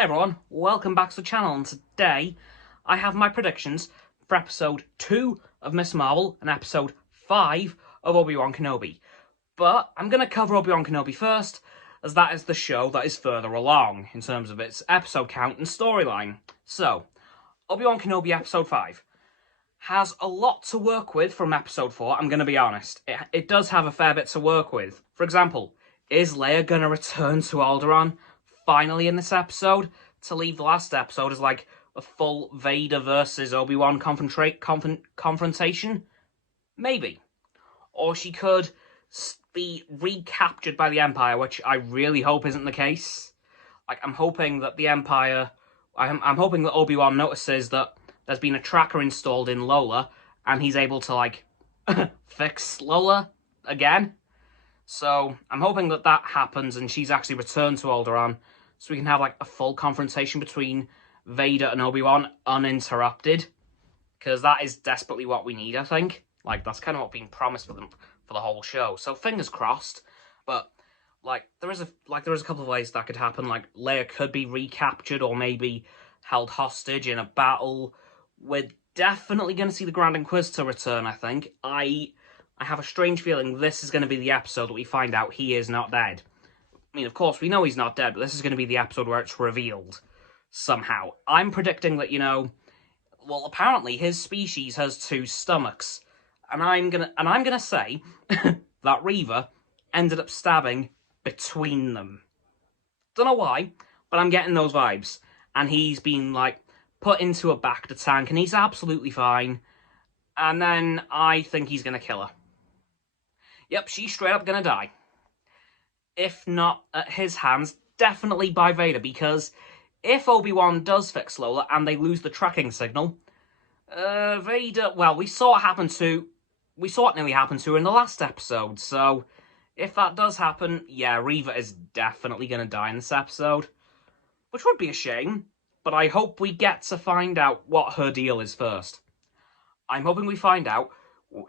Hey everyone, welcome back to the channel, and today I have my predictions for episode 2 of Miss Marvel and episode 5 of Obi-Wan Kenobi. But I'm going to cover Obi-Wan Kenobi first, as that is the show that is further along in terms of its episode count and storyline. So, Obi-Wan Kenobi episode 5 has a lot to work with from episode 4, I'm going to be honest. It does have a fair bit to work with. For example, is Leia going to return to Alderaan finally in this episode, to leave the last episode as like a full Vader versus Obi-Wan confrontation? Maybe. Or she could be recaptured by the Empire, which I really hope isn't the case. Like, I'm hoping that the Empire... I'm hoping that Obi-Wan notices that there's been a tracker installed in Lola, and he's able to, like, fix Lola again. So, I'm hoping that that happens and she's actually returned to Alderaan, so we can have, like, a full confrontation between Vader and Obi-Wan uninterrupted. Because that is desperately what we need, I think. Like, that's kind of what being promised for them for the whole show. So, fingers crossed. But, like, there is a couple of ways that could happen. Like, Leia could be recaptured or maybe held hostage in a battle. We're definitely going to see the Grand Inquisitor return, I think. I have a strange feeling this is going to be the episode that we find out he is not dead. I mean, of course, we know he's not dead, but this is going to be the episode where it's revealed somehow. I'm predicting that, well, apparently his species has 2 stomachs, and I'm gonna say that Reva ended up stabbing between them. Don't know why, but I'm getting those vibes, and he's been like put into a Bacta tank, and he's absolutely fine. And then I think he's gonna kill her. Yep, she's straight up gonna die. If not at his hands, definitely by Vader, because if Obi-Wan does fix Lola and they lose the tracking signal, Vader, well, we saw it nearly happen to her in the last episode, so if that does happen, yeah, Reva is definitely going to die in this episode, which would be a shame, but I hope we get to find out what her deal is first. I'm hoping we find out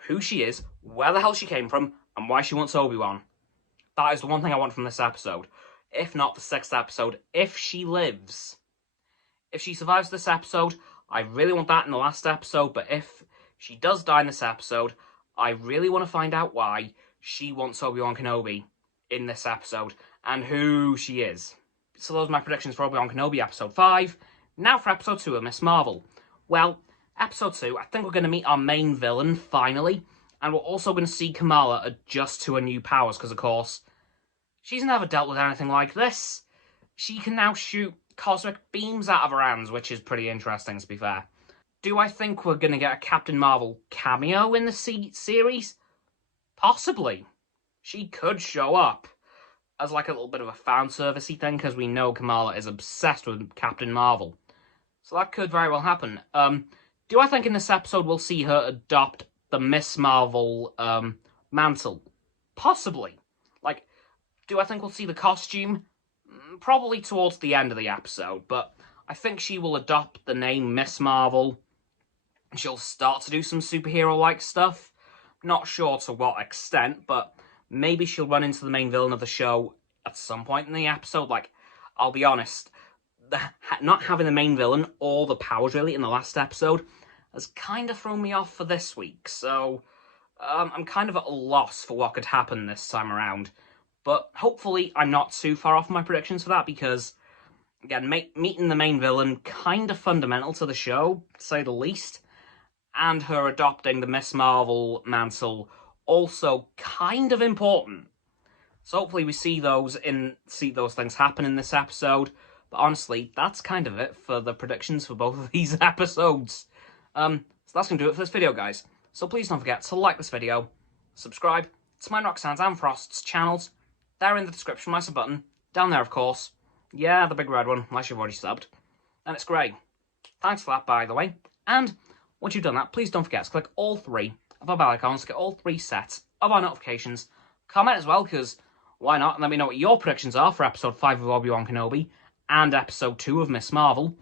who she is, where the hell she came from, and why she wants Obi-Wan. That is the one thing I want from this episode. If not the 6th episode, if she lives. If she survives this episode, I really want that in the last episode, but if she does die in this episode, I really want to find out why she wants Obi-Wan Kenobi in this episode, and who she is. So those are my predictions for Obi-Wan Kenobi episode 5. Now for episode 2 of Miss Marvel. Well, episode 2, I think we're going to meet our main villain, finally, and we're also going to see Kamala adjust to her new powers, because, of course, she's never dealt with anything like this. She can now shoot cosmic beams out of her hands, which is pretty interesting, to be fair. Do I think we're going to get a Captain Marvel cameo in the series? Possibly. She could show up as like a little bit of a fan servicey thing, because we know Kamala is obsessed with Captain Marvel. So that could very well happen. Do I think in this episode we'll see her adopt the Miss Marvel mantle? Possibly. Like, do I think we'll see the costume? Probably towards the end of the episode, but I think she will adopt the name Miss Marvel. She'll start to do some superhero-like stuff. Not sure to what extent, but maybe she'll run into the main villain of the show at some point in the episode. Like, I'll be honest, not having the main villain or the powers, really, in the last episode has kind of thrown me off for this week, so I'm kind of at a loss for what could happen this time around. But hopefully I'm not too far off my predictions for that, because, again, meeting the main villain, kind of fundamental to the show, to say the least, and her adopting the Miss Marvel mantle, also kind of important. So hopefully we see those things happen in this episode. But honestly, that's kind of it for the predictions for both of these episodes. So that's going to do it for this video, guys. So please don't forget to like this video, subscribe to mine, Roxanne's and Frost's channels. They're in the description, my sub button. Down there, of course. Yeah, the big red one, unless you've already subbed. And it's grey. Thanks for that, by the way. And once you've done that, please don't forget to click all 3 of our bell icons to get all 3 sets of our notifications. Comment as well, because why not? And let me know what your predictions are for episode 5 of Obi-Wan Kenobi and episode 2 of Miss Marvel.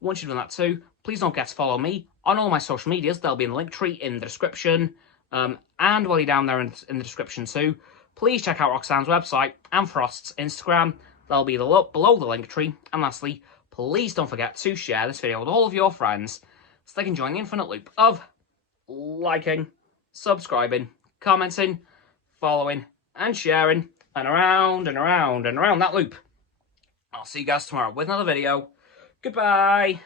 Once you've done that too, please don't forget to follow me on all my social medias. They'll be in the link tree in the description. And while you're down there in the description too, please check out Roxanne's website and Frost's Instagram. They'll be below the link tree. And lastly, please don't forget to share this video with all of your friends so they can join the infinite loop of liking, subscribing, commenting, following, and sharing, and around and around and around that loop. I'll see you guys tomorrow with another video. Goodbye.